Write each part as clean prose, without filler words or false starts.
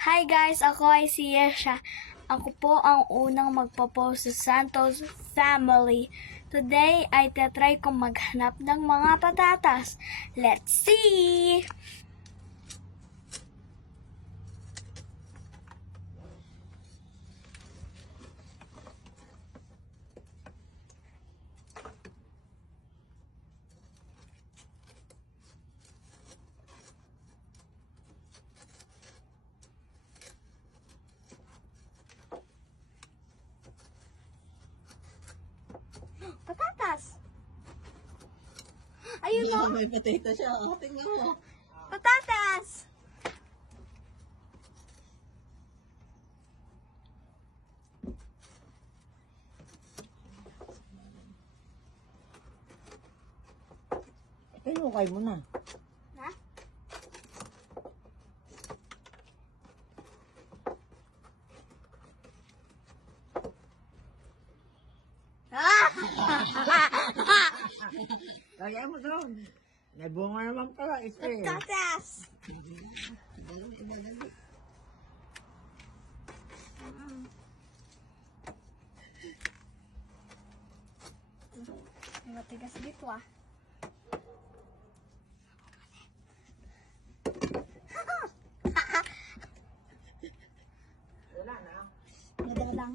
Hi guys, ako ay si Yesha. Ako po ang unang magpo-post sa Santos Family. Today ay tatry kong maghanap ng mga patatas. Let's see! Patatas! Ayun o! May potato siya. Oh, tingnan mo. Patatas! Hinukay mo na. Ha? Kaya mo doon. May bunga naman pala. Ito eh. Patatas! Ibadali. Matigas dito ah. Wala na. Nadalang.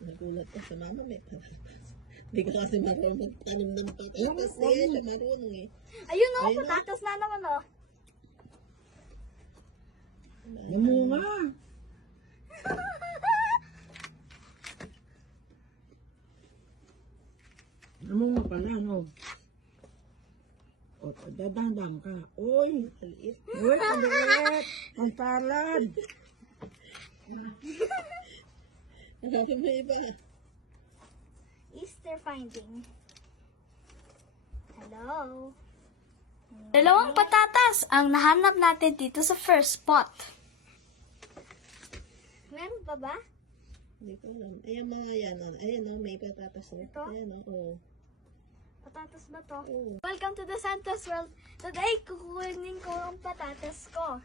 Nagulat ka sa mama may patatas. Hindi ka kasi marunong magtanim ng patatas. Siya marunong eh. Ayun o, Ayun, patatas na naman o. Namunga. Namunga pala, no? O, dadang ka. Uy, maliit. Uy, maliit. Ang salad. Hanapin mo iba. Easter finding. Hello. Dalawang patatas ang nahanap natin dito sa first spot. Meron pa ba? Hindi ko alam. Ayan mga yan. Ayan o, may patatas o. Ito? Ayan o. Patatas ba to? Oo. Welcome to the Santos World. Today, kukunin ko ang patatas ko.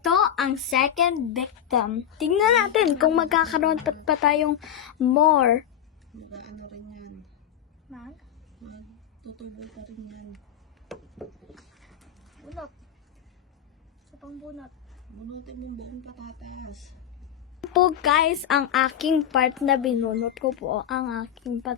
Ito ang second victim. Tingnan natin kung magkakaroon pa tayong more. Ano rin yan. Magtutubo pa rin yan. Bunot. Sa pangbunot. Bunutin mo buong patatas. Po guys, ang aking part na binunot ko po ang aking